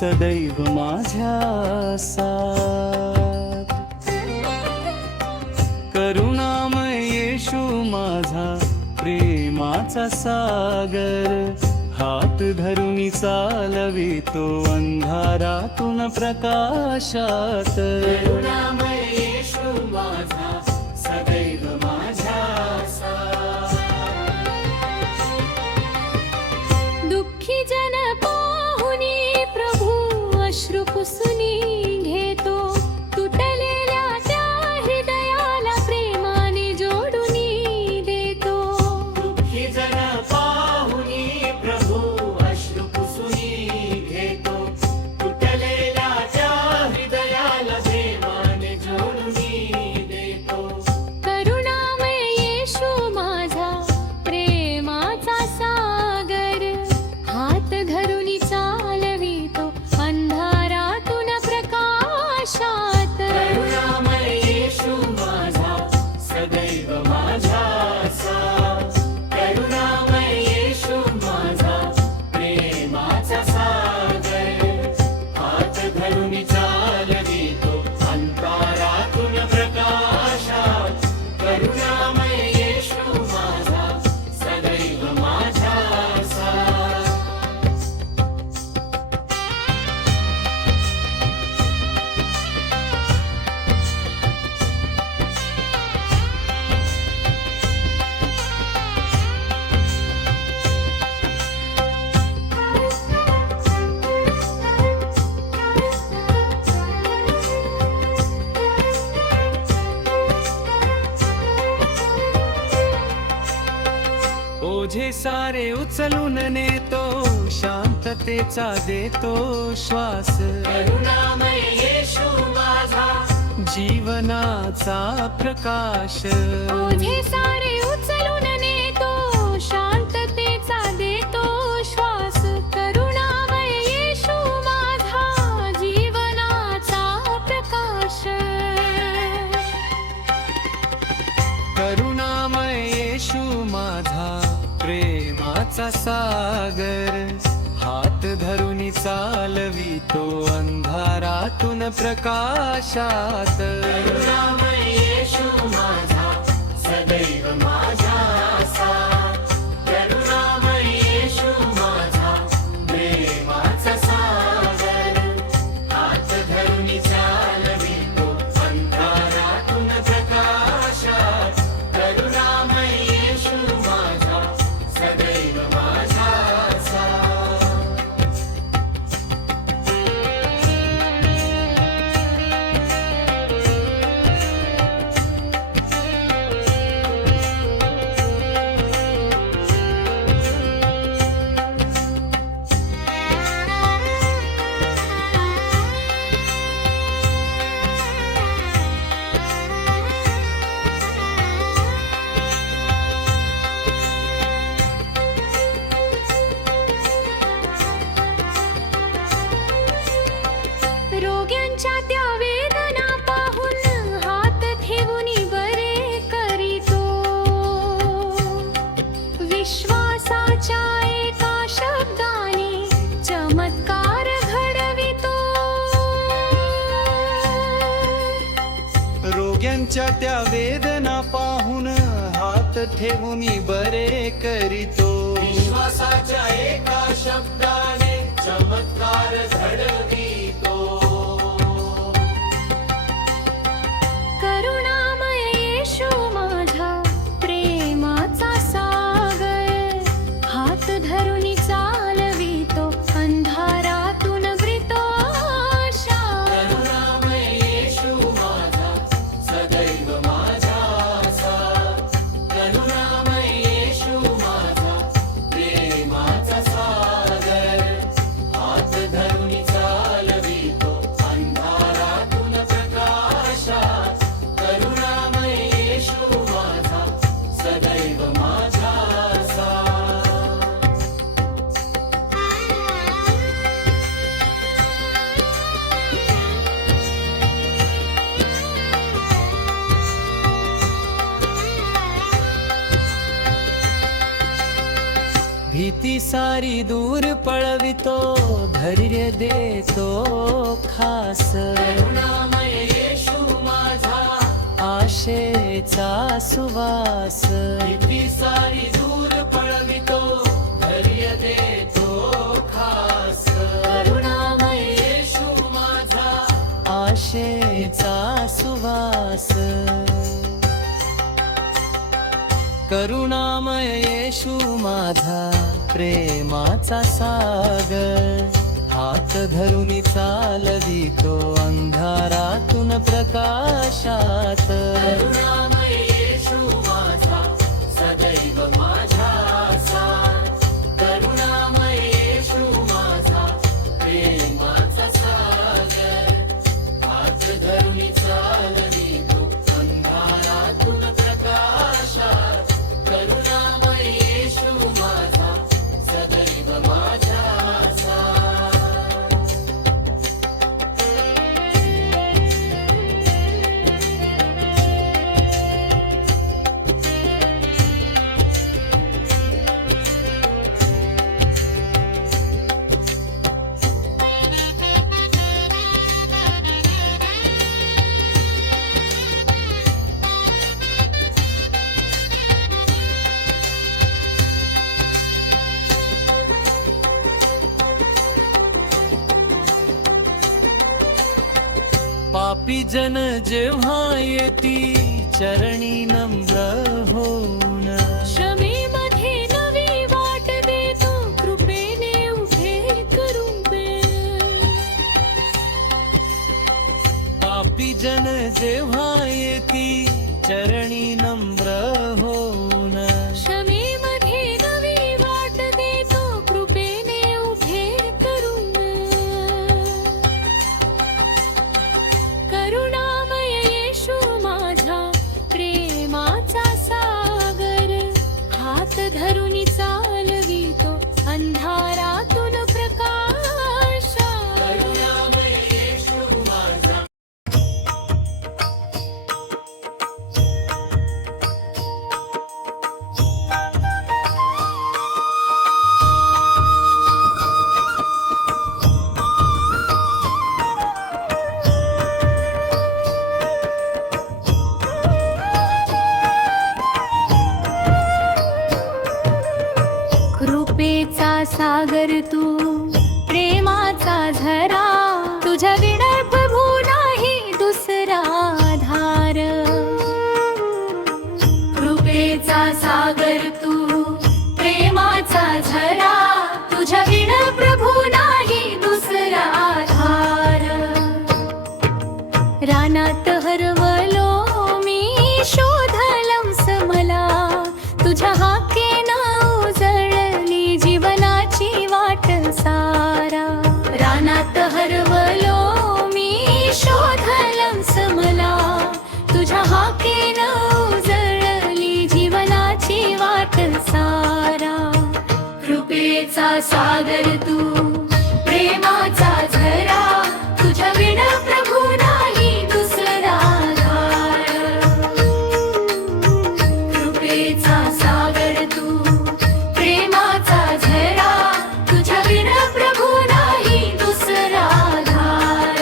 सदैव माझ्या साथ। करुणामय येशू माझा प्रेमाचा सागर, हात धरून चालवितो अंधारातून प्रकाशात। करुणामय येशू माझा सदैव माझ्या साथ। दुःखी जन पाहुनी प्रभू अश्रू पुसुनी घेतो, तुटलेल्या त्या हृदयाला प्रेमाने जोडूनी देतो। दुःखी जन पाहुनी प्रभू अश्रू पुसुनी घेतो, तुटलेल्या त्या हृदयाला प्रेमाने जोडूनी देतो। करुणामय येशू माझा प्रेमाचा सागर, हात धरून चालवितो अंधारातून प्रकाशात। करुणामय येशू माझा सदैव माझ्या साथ। करुणामय येशू माझा प्रेमाचा सागर, हात धरून चालवितो अंधारातून प्रकाशात। करुणामय येशू माझा सदैव माझ्या साथ। ओझे सारे उचलून नेतो, शांततेचा देतो श्वास। करुणामय येशू माझा जीवनाचा प्रकाश। ओझे सारे उचलून नेतो, शांततेचा देतो श्वास। करुणामय येशू माझा जीवनाचा प्रकाश। करुणामय येशू माझा प्रेमाचा सागर, हात धरून चालवितो अंधारातून प्रकाशात। करुणामय येशू माझा सदैव माझ्या साथ। करुणामय येशू माझा प्रेमाचा सागर, हात धरून चालवितो अंधारातून प्रकाशात। करुणामय येशू माझा सदैव माझ्या साथ। रोग्यांच्या त्या वेदना पाहून हात ठेवून बरे करीतो, विश्वासाच्या एका शब्दाने चमत्कार घडवितो। रोग्यांच्या त्या वेदना पाहून हात ठेवून बरे करीतो। विश्वासाच्या एका शब्दाने चमत्कार घडवितो। करुणामय येशू माझा प्रेमाचा सागर, हात धरून चालवितो अंधारातून प्रकाशात। करुणामय येशू माझा सदैव माझ्या साथ। करुणामय येशू माझा प्रेमाचा सागर, हात धरून चालवितो सारी दूर पळवितो धैर्य देतो खास करुणामय येशू माझा आशेचा सुवास भीती सारी दूर पळवितो धैर्य देतो खास करुणामय येशू माझा आशेचा सुवास करुणामय येशू माझा प्रेमाचा सागर हात धरून चालवितो अंधारातून प्रकाशात करुणामय येशू माझा सदैव माझा साथ करुणामय येशू माझा प्रेमाचा सागर हात धरून चालवितो अंधारातून प्रकाशात करुणामय येशू माझा सदैव माझा साथ पापी जन जेव्हा येती चरणी नम्र होऊन क्षमेमध्ये नवी वाट देतो कृपेने उभे करून दे. पापी जन जेव्हा येती चरणी नम्र होऊन क्षमेमध्ये नवी वाट देतो कृपेने उभे करून करुणामय येशू माझा प्रेमाचा सागर हात धरून चालवितो अंधारातून प्रकाशात करुणामय येशू माझा कृपेचा सागर तू प्रेमाचा झरा तुझ्या विना प्रभू नाही दुसरा आधार कृपेचा सागर तू प्रेमाचा झरा तुझ्या विना प्रभू नाही दुसरा आधार रानात हरवलो मी शोधलंस मला तुझ्या हाकेनं उजळली जीवनाची वाट सारा रानात हरवलो मी शोधलंस मला तुझ्या हाकेनं उजळली जीवनाची वाट सारा कृपेचा सागर तू प्रेमाचा झरा तुझ्या विना प्रभू नाही दुसरा आधार कृपेचा सागर तू प्रेमाचा झरा तुझ्या विना प्रभू नाही दुसरा आधार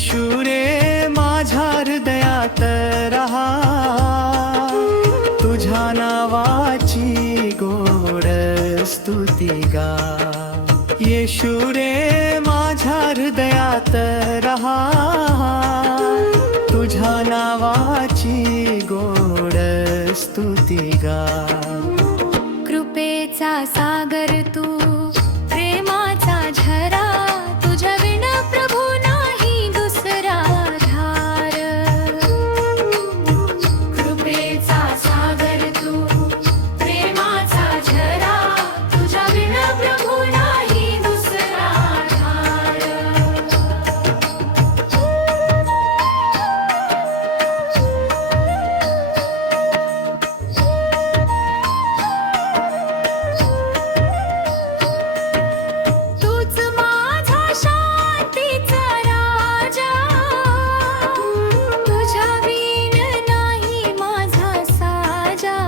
येशू रे माझ्या हृदयात रहा, तुझ्या नावाची गोड स्तुती गा. येशू रे माझ्या हृदयात रहा, तुझ्या नावाची गोड स्तुती गा. कृपेचा सागर तू, प्रेमाचा झरा, तुझ्या विण प्रभू नाही दुसरा धार. कृपेचा सागर तू, प्रेमाचा झरा, तुझ्या विण प्रभू नाही दुसरा धार. तूच माझा शांतीचा राजा, तुझ्या विण नाही माझा साजा.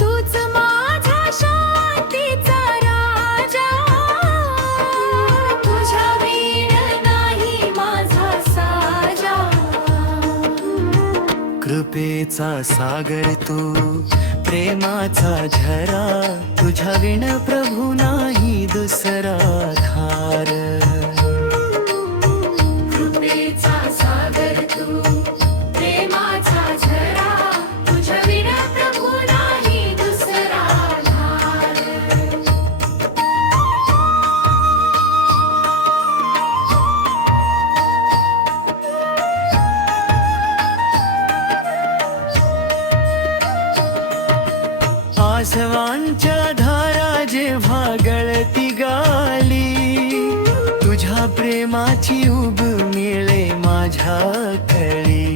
तूच माझा शांतीचा राजा, तुझ्या विण नाही माझा साजा. कृपेचा सागर तू, प्रेमाचा झरा, तुझ्या विण प्रभू नाही दुसरा धार. कृपेचा सागर तू, प्रेमाचा झरा, तुझ्या विण प्रभू नाही दुसरा धार. आसवांच्या धारा जेव्हा गळती गाली, तुझ्या प्रेमाची उब मिळे माझ्या कळी.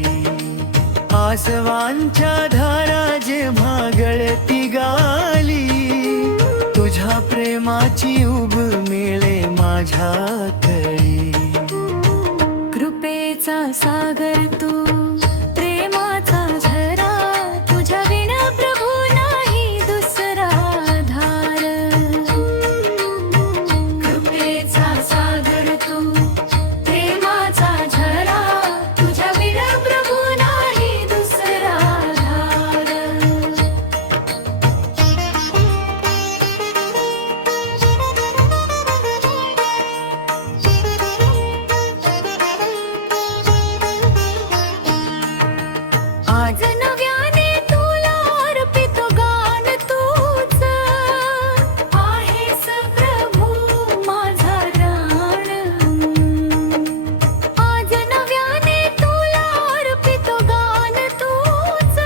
आसवांच्या धारा जेव्हा गळती गाली, तुझ्या प्रेमाची उब मिळे माझ्या कळी. कृपेचा सागर तू, प्रेमाचा झरा, तुझ्या विण प्रभू नाही दुसरा धार. कृपेचा सागर तू, प्रेमाचा झरा, तुझ्या विण प्रभू नाही दुसरा धार. आज नव्याने तुला अर्पितो गान तूच, आहेस प्रभू माझा राण. आज नव्याने तुला अर्पितो गान तूच,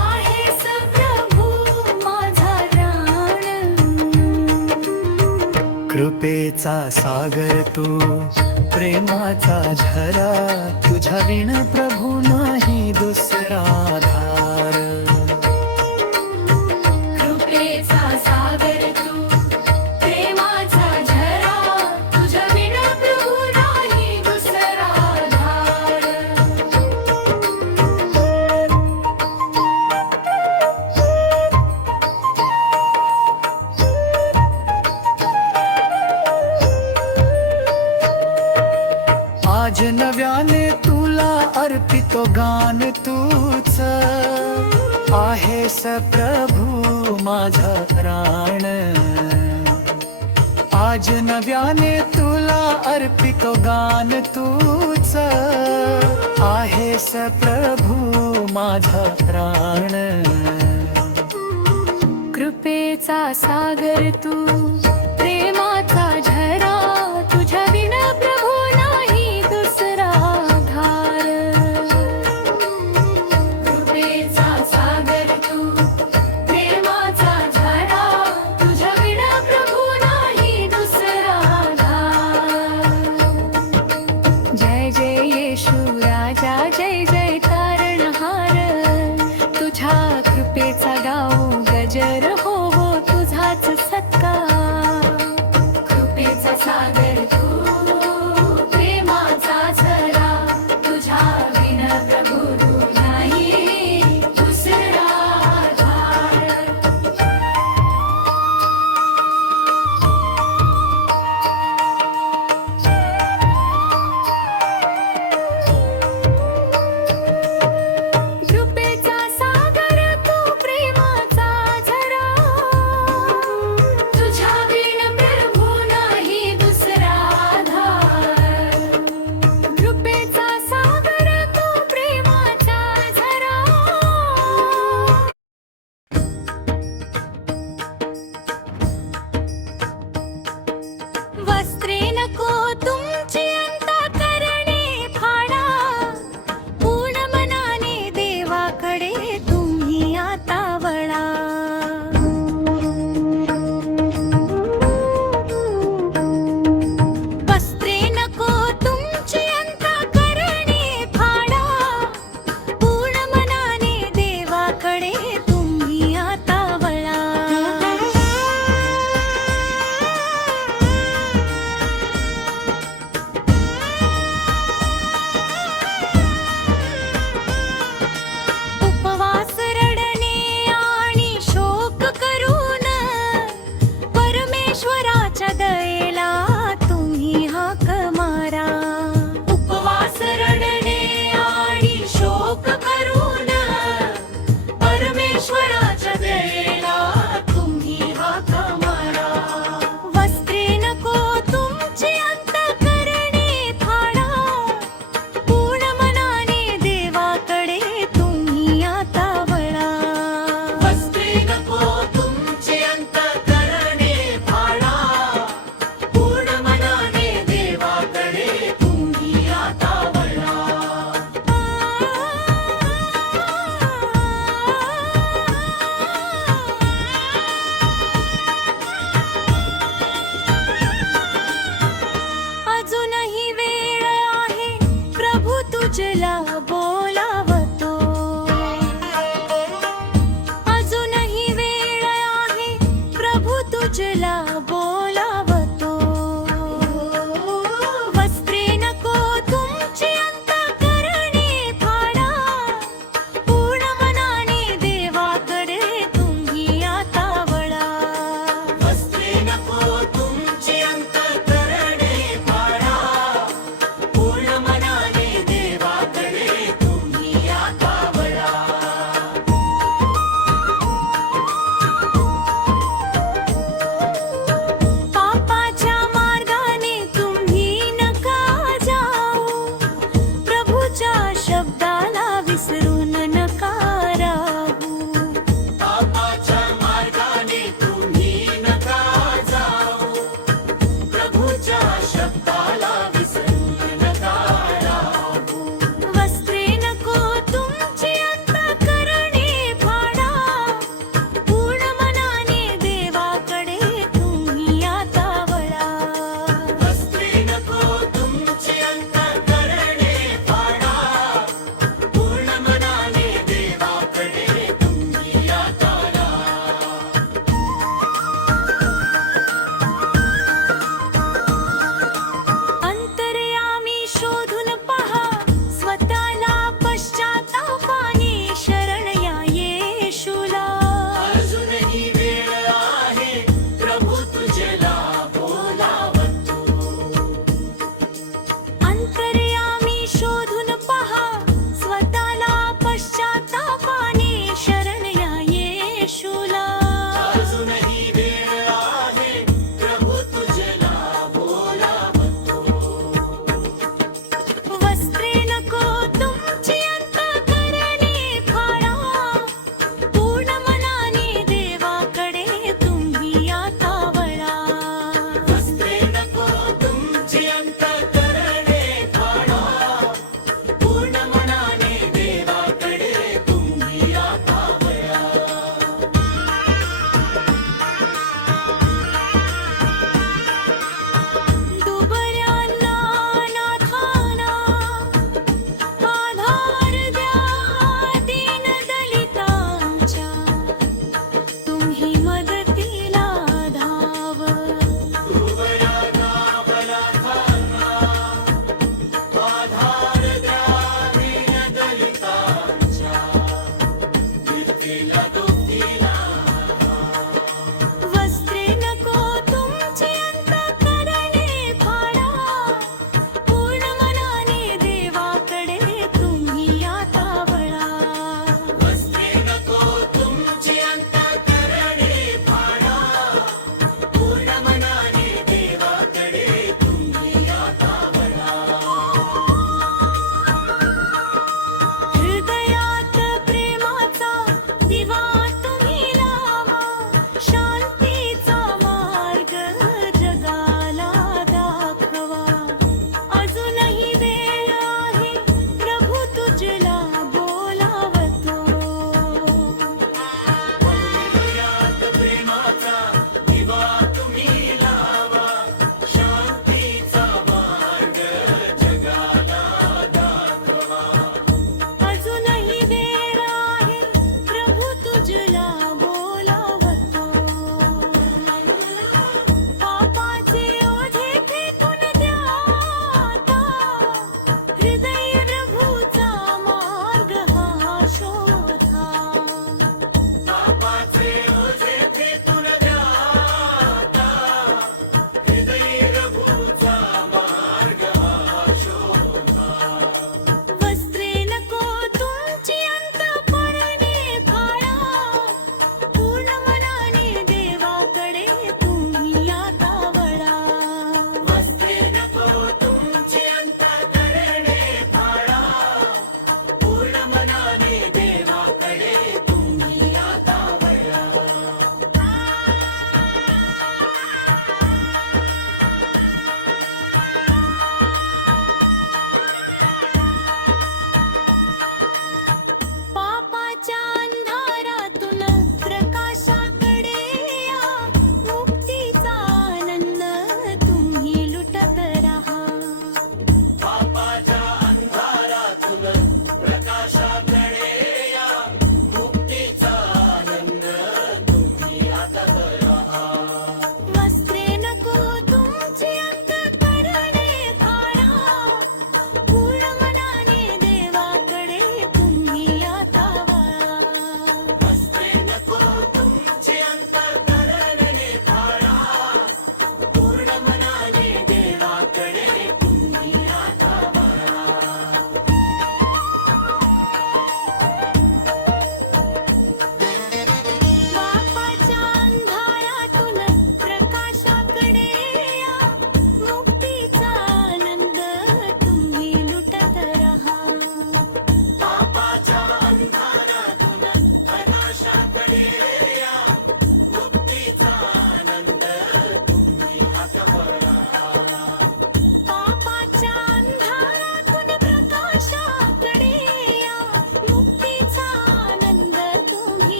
आहेस प्रभू माझा राण. कृपेचा सागर तू, प्रेमाचा झरा, तुझ्या विण प्रभू नाही दुसरा धार. कृपेचा सागर तू, प्रेमाचा झरा, तुझ्या विण प्रभू नाही दुसरा धार. आज नव्याने तुला अर्पितो गान तूच, आहेस प्रभू माझा प्राण. आज नव्याने तुला अर्पितो गान तूच, आहेस प्रभू माझा प्राण. कृपेचा सागर तू, प्रेमाचा झरा, तुझ्या विण प्रभू नाही दुसरा धार. कृपेचा सागर तू, प्रेमाचा झरा, तुझ्या विण प्रभू नाही दुसरा धार. जय जय येशू राजा, जय जय तारणहार, तुझ्या कृपेचा गाऊ गजर हो हो तुझाच सत्कार.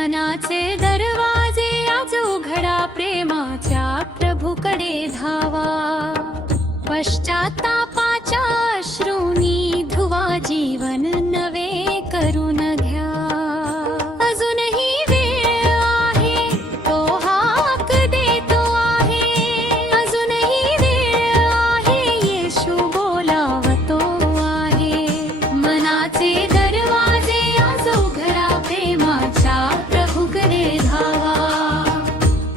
मनाचे दरवाजे आज उघडा प्रेमाच्या प्रभूकडे धावा पश्चात्तापाच्या अश्रूंनी धुवा जीवन नवे करून घ्या अजूनही वेळ आहे तो हाक देतो आहे अजूनही वेळ आहे येशू बोलावतो आहे मनाचे दरवाजे आज उघडा प्रेमाच्या प्रभूकडे धावा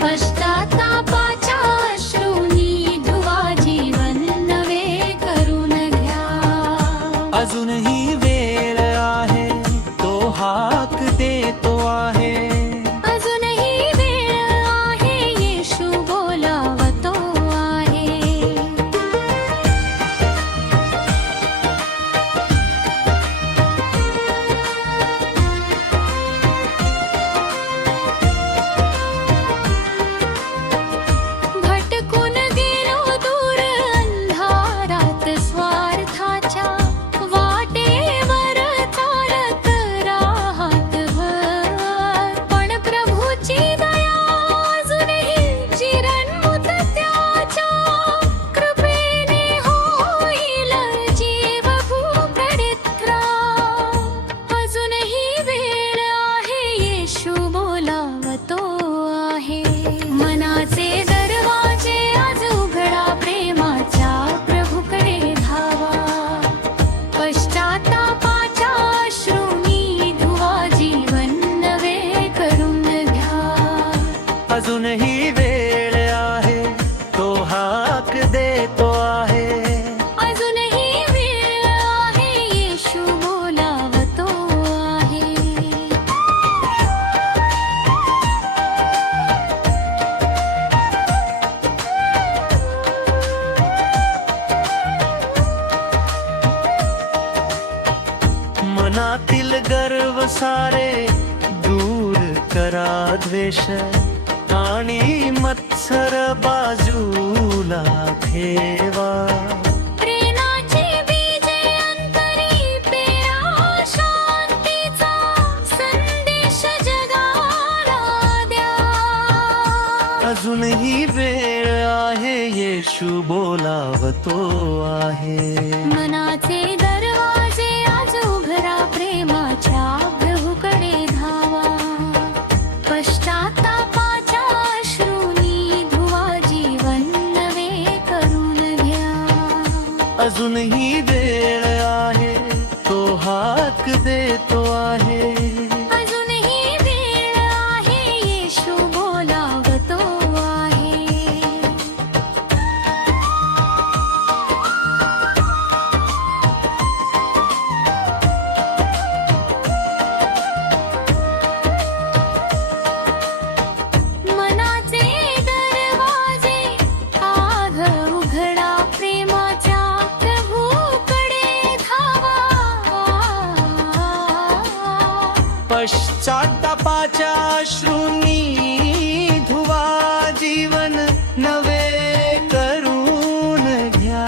पश्चात्तापाच्या अश्रूंनी धुवा जीवन नवे करून घ्या अजूनही वेळ आहे तो हाक देतो आहे अजूनही वेळ आहे येशू बोलावतो आहे भटकून गेलो दूर अंधारात स्वार्थाच्या वाटेवर चालत राहत भर पण प्रभूची दया अजूनही चिरंमुत त्याच्या कृपेने होईल जीव भूपरित्रा अजूनही वेळ आहे येशू बोलावतो आहे मनाचे दरवाजे आज उघडा प्रेमाच्या प्रभूकडे धावा पश्चात्तापाच्या अश्रूंनी धुवा जीवन नवे करून घ्या अजूनही वेळ आहे तो हाक देतो आहे अजूनही वेळ आहे येशू बोलावतो आहे मनातील गर्व सारे दूर करा द्वेष आणि मत्सर बाजूला ठेवा प्रेमाची बीजे अंतरी पेरा शांतीचा संदेश जगाला द्या अजूनही वेळ आहे येशू बोलावतो आहे मनाचे दरवाजे आज उघडा प्रेमाच्या प्रभूकडे धावा पश्चात्तापाच्या अश्रूंनी धुवा जीवन नवे करून घ्या अजूनही वेळ आहे तो हाक देतो आहे अजूनही वेळ आहे येशू बोलावतो आहे मनाचे दरवाजे आज उघडा प्रेमाच्या प्रभूकडे धावा पश्चात्तापाच्या अश्रूंनी धुवा जीवन नवे करून घ्या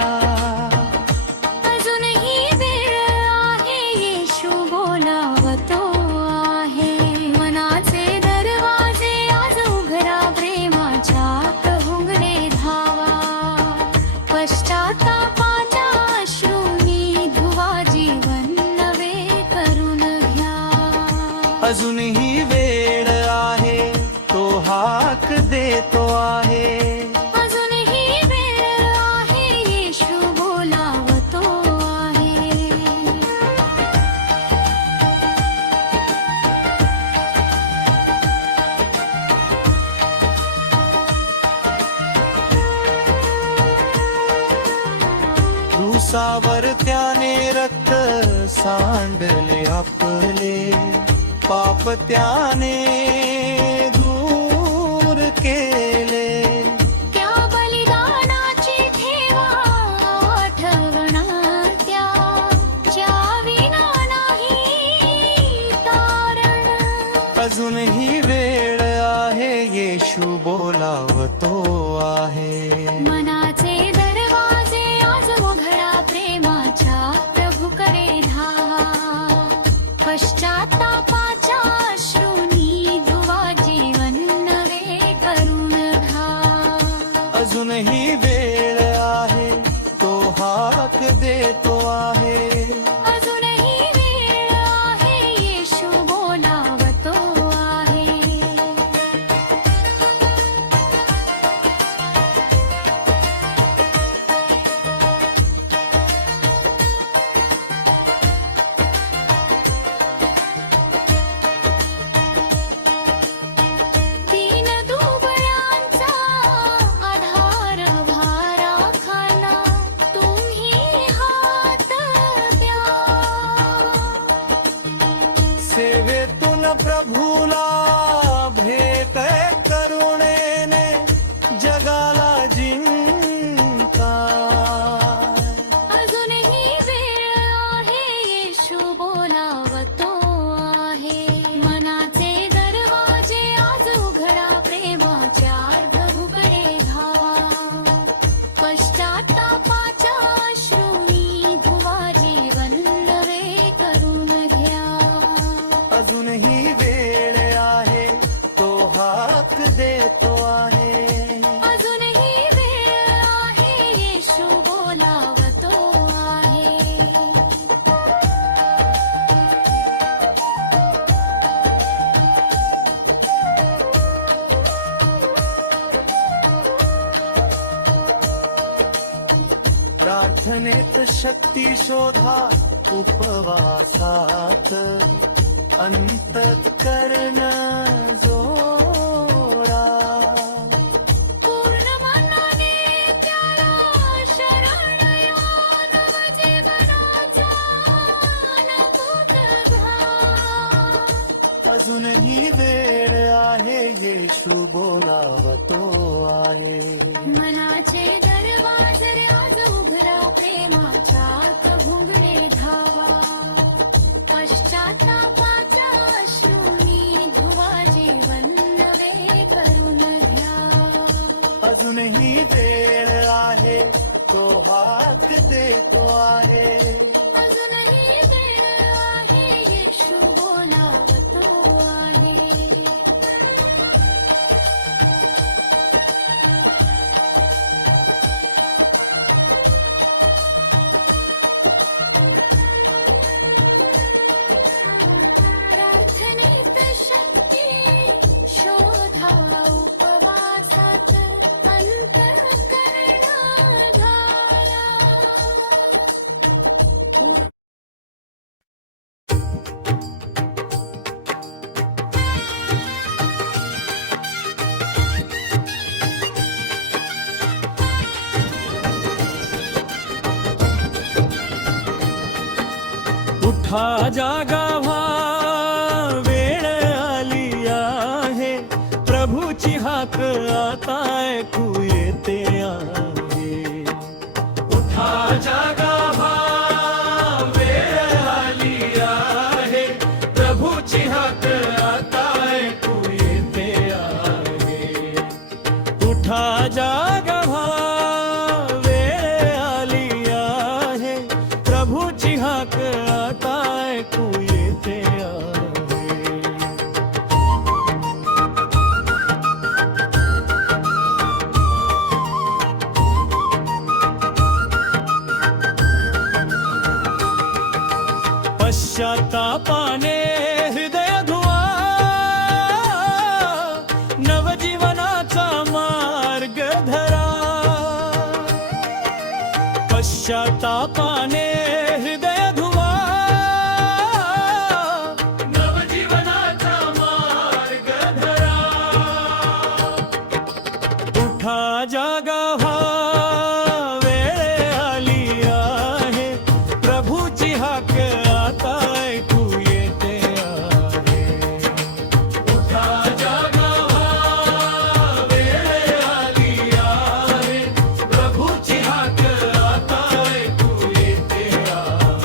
अजूनही वेळ आहे येशू बोलावतो आहे मनाचे दरवाजे आज उघडा प्रेमाच्या प्रभूकडे धावा पश्चात्तापाच्या अश्रूंनी धुवा जीवन नवे करून घ्या अजूनही वेळ आहे तो हाक देतो आहे अजूनही वेळ आहे येशू बोलावतो आहे क्रूसावर त्याने रक्त सांडले आपले पाप त्याने दूर केले त्या बलिदानाची ठेवा आठवण त्या ज्या विना नाही तारण अजूनही वेळ आहे येशू बोलावतो आहे मनाचे दरवाजे आज उघडा प्रेमाच्या प्रभूकडे धावा पश्चात्तापाच्या अश्रूंनी हाक देतो आहे. अजूनही वेळ आहे येशू बोलावतो आहे. दीन दुबळ्यांचा आधार भाराखाना तुम्ही हात द्या. सेवेतून प्रभूला भेट करुणेने जगाला जिंका. अजूनही वेळ आहे येशू बोलावतो आहे. मनाचे दरवाजे आज उघडा प्रेमाच्या प्रभूकडे धावा. पश्चात्तापाच्या अश्रूंनी धुवा जीवन नवे करून घ्या. अजूनही वेळ आहे तो हाक देतो आहे. अजूनही वेळ आहे येशू बोलावतो आहे. प्रार्थनेत शक्ती शोधा उपवासात अंतःकरण जोडा. पूर्ण मनाने त्याला शरण या. नवजीवनाचा अनुभूत घ्या. अजूनही वेळ आहे येशू बोलावतो आहे. मनाचे दरवाजे आज उघडा प्रेमाच्या घुंगडे धावा. पश्चात्तापाच्या अश्रूंनी धुवा जीवन नवे करून घ्या. अजूनही वेळ आहे तो हाक देतो आहे. अजूनही वेळ आहे येशू बोलावतो आहे. प्रार्थनेत शक्ती शोधा उपवासात अंतःकरण घाला. उठा जागा व्हा वेळ आली आहे. प्रभूची हाक आता ऐकू येते आहे. उठा जागा व्हा वेळ आली आहे. प्रभूची हाक आता ऐकू येते आहे. उठा जागा व्हा वेळ आली आहे. प्रभूची हाक आता ऐकू येते आहे. पश्चात्तापाने हृदय धुवा. नवजीवनाचा मार्ग धरा. पश्चात्तापाने हृदय धुवा. नवजीवनाचा मार्ग धरा. उठा जागा व्हा वेळ आली आहे. प्रभूची हाक आता ऐकू येते आहे. उठा जागा व्हा वेळ आली आहे. प्रभूची हाक आता ऐकू येते आहे.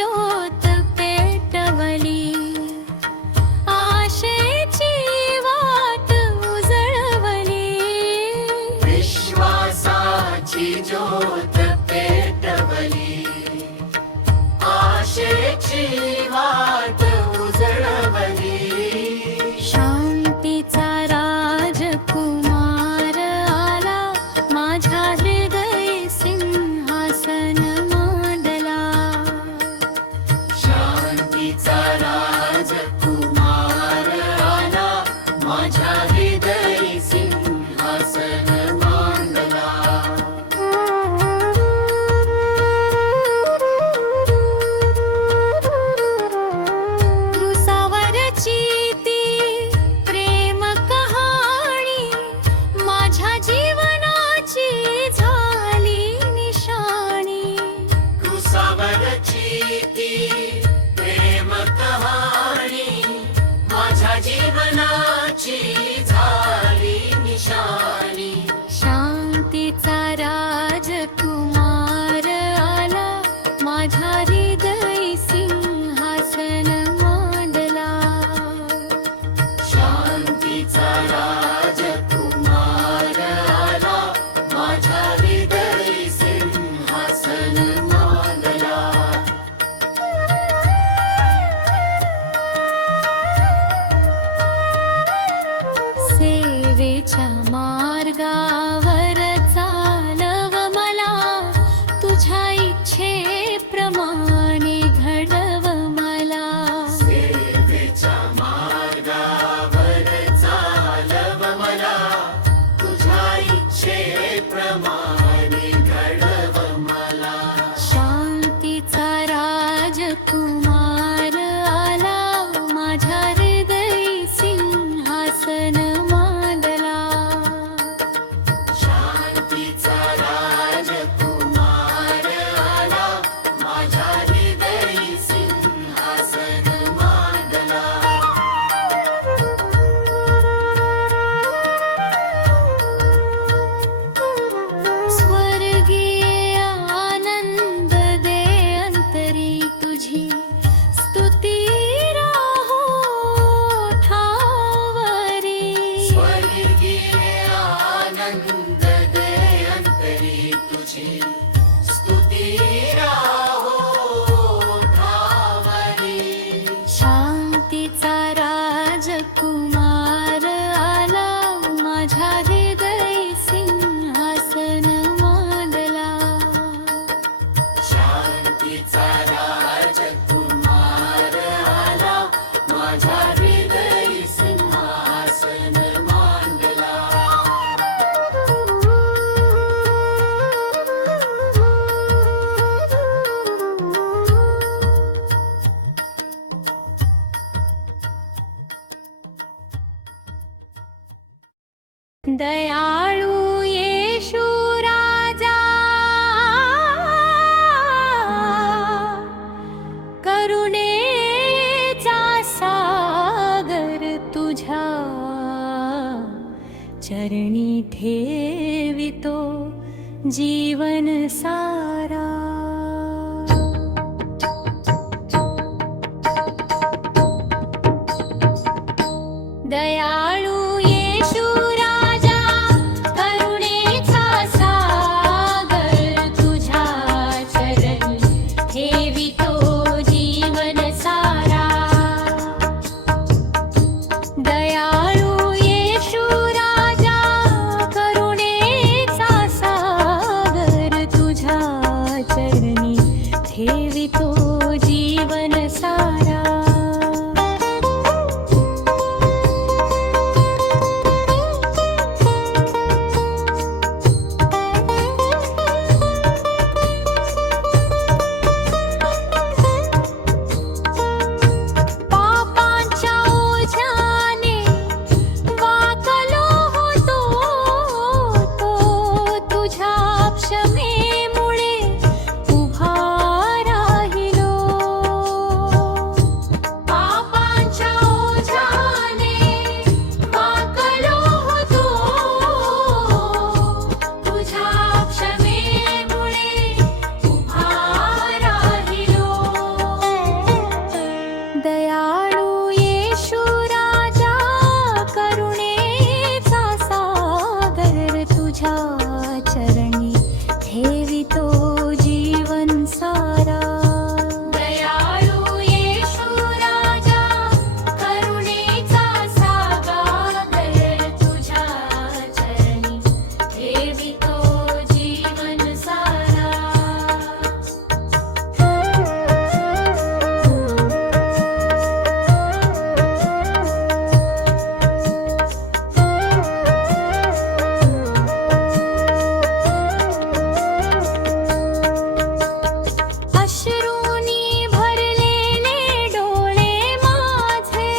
ज्योत पेटवली, आशेची वाट उजळवली. विश्वासाची ज्योत पेटवली, आशेची वाट उजळवली. शांतीचा राजकुमार आला, माझ्या हृदय सिंहासन मांडला. शांतीचा राजकुमार आला, माझ्या हृदय सिंहासन मांडला. क्रूसावरची ती प्रेम कहाणी, माझ्या जीवनाची झाली निशाणी. क्रूसावरची ती प्रेम कहाणी, माझ्या जीवनाची झाली निशाणी. शांतीचा राजकुमार आला, माझ्या हृदय सिंहासन मांडला. शांतीचा राजकुमार आला, माझ्या हृदय सिंहासन मांडला. सेवेच्या मार्गावर चालव मला, तुझ्या इच्छेप्रमाणे घडव मला. सेवेच्या मार्गावर चालव मला, तुझ्या इच्छेप्रमाणे घडव मला. शांतीचा राजकुमार आला, माझ्या हृदय सिंहासन मांडला. शांतीचा राजकुमार आला, माझ्या हृदय सिंहासन मांडला. स्वर्गीय आनंद दे अंतरी, तुझी स्तुती राहो ठावरी. स्वर्गीय आनंद दे अंतरी, तुझी स्तुती राहो ठावरी. शांतीचा राजकुमार आला, माझ्या हृदय सिंहासन मांडला. शांतीचा राजकुमार आला, माझ्या हृदय सिंहासन मांडला. दयाळू येशू राजा, करुणेचा सागर तुझ्या चरणी ठेवितो जीवन सारा. दयाळू येशू राजा, करुणेचा सागर तुझ्या चरणी ठेवितो जीवन सारा. दयाळू येशू राजा, करुणेचा सागर तुझ्या तुझ्या चरणी ठेवितो जीवन सारा. दयाळू येशू राजा करुणेचा सागर तुझ्या चरणी ठेवितो जीवन सारा. अश्रूनी भरलेले डोळे माझे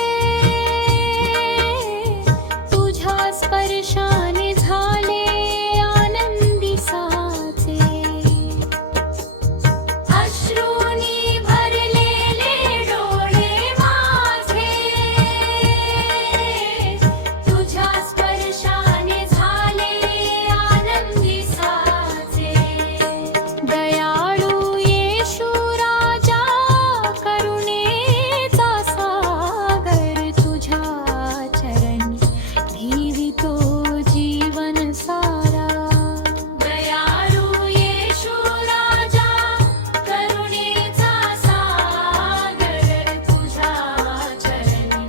तुझ्या स्पर्शाने झाले आनंदी साचे. अश्रूनी भरलेले डोळे माझे तुझ्या स्पर्शाने झाले आनंदी साचे. दयाळू येशू राजा करुणेचा सागर तुझ्या चरणी ठेवितो जीवन सारा. दयाळू येशू राजा करुणेचा सागर तुझ्या चरणी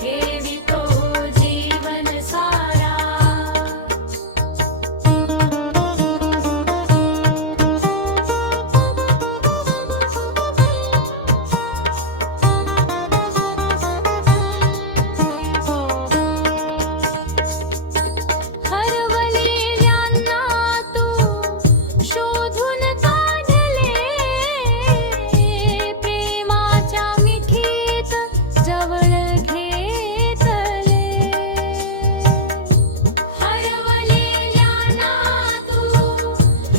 ठेवितो जीवन सारा. हरवलेल्यांना तू शोधून काढले प्रेमाच्या मिठीत जवळ घेतले. हरवलेल्यांना तू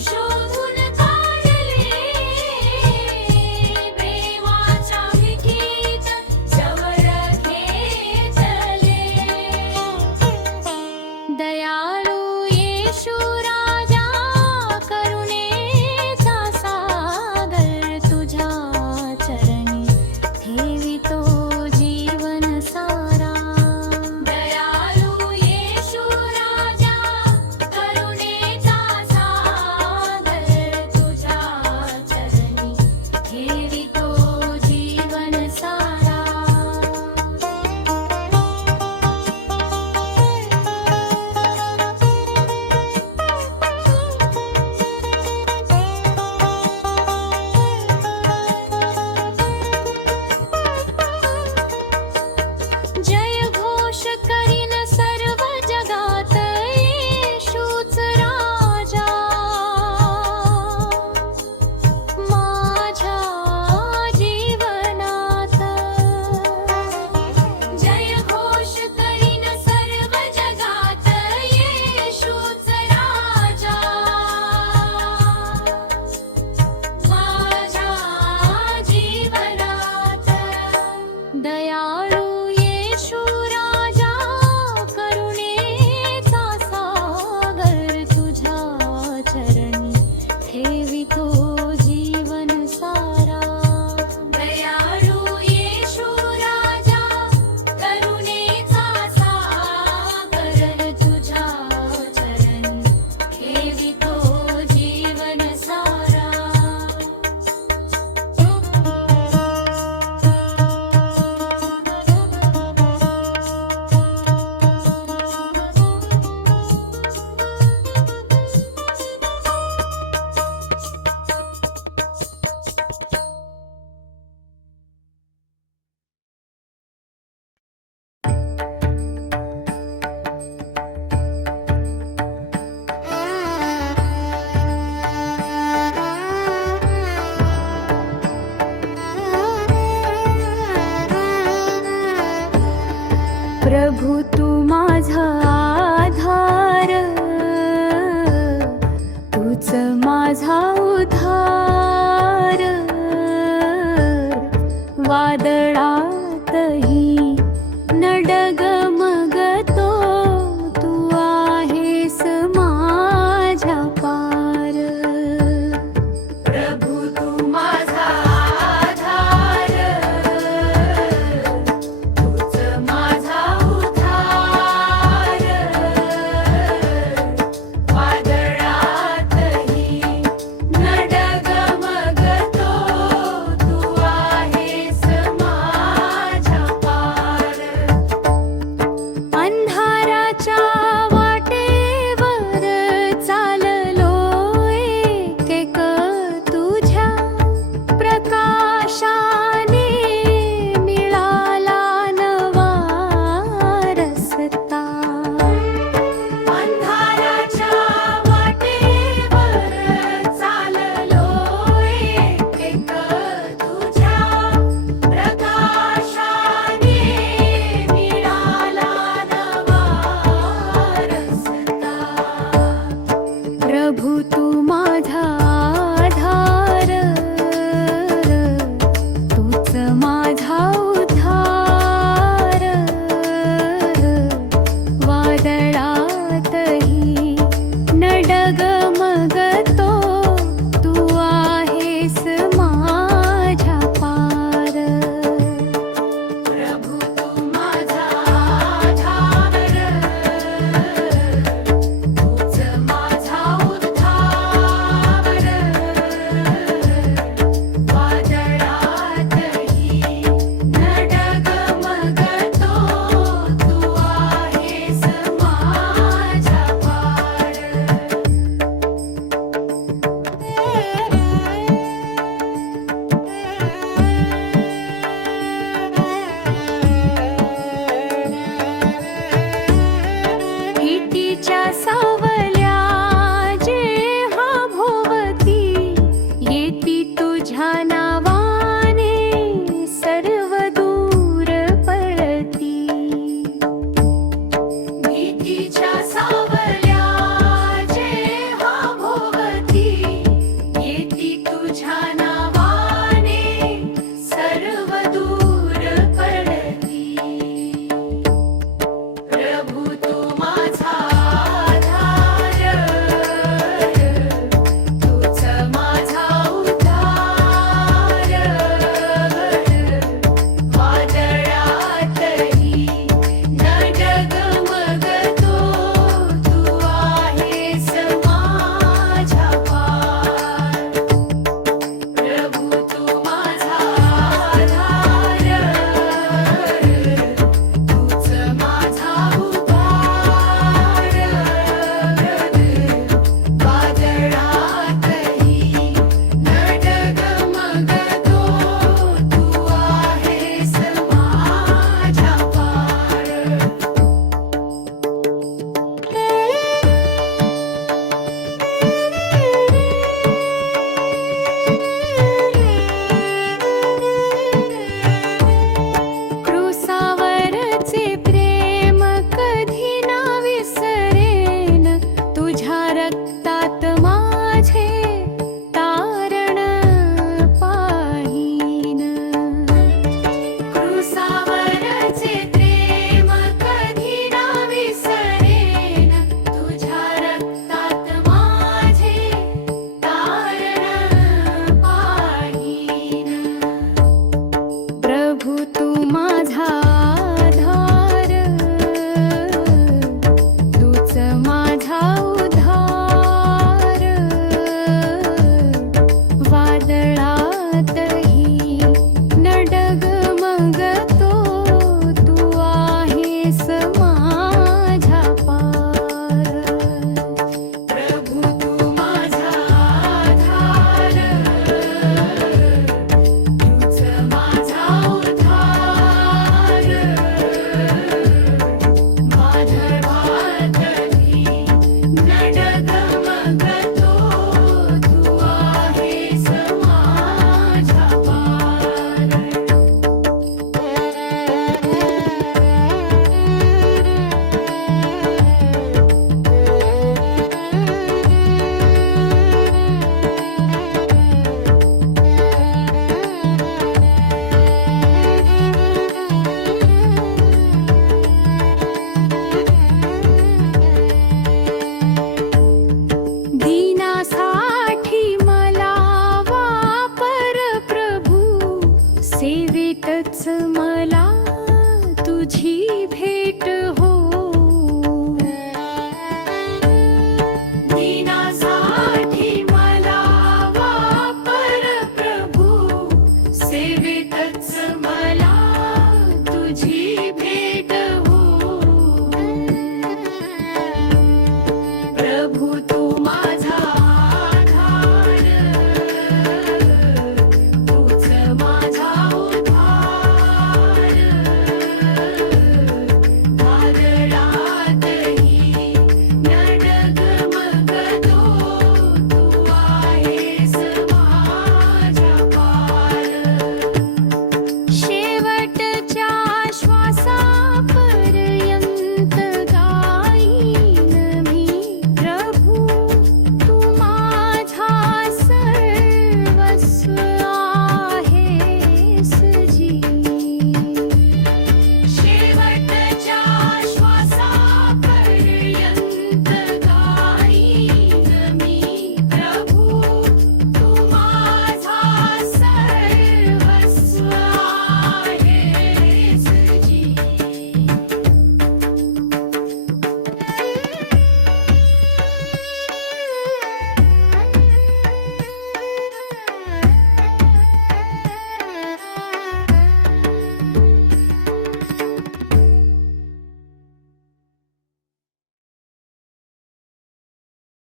शोधून काढले प्रेमाच्या मिठीत जवळ घेतले. दयाळू येशू राजा करुणेचा सागर तुझ्या चरणी ठेवितो जीवन सारा. दयाळू येशू राजा करुणेचा सागर तुझ्या चरणी ठेवितो जीवन सारा. जय घोष करीन सर्व जगात येशूच राजा. माझ्या जीवनात जय घोष करीन सर्व जगात येशूच राजा. माझ्या जीवनात दयाळू येशू राजा करुणेचा सागर तुझ्या चरणी ठेवितो जीवन सारा. दयाळू येशू राजा करुणेचा सागर तुझ्या चरणी ठेवितो जीवन सारा. प्रभू तू माझा आधार तूच माझा उद्धार. वादळातही न डगमगतो तू आहेस माझ्या पार. प्रभू तू माझा आधार तूच माझा उद्धार. प्रभु तू माझा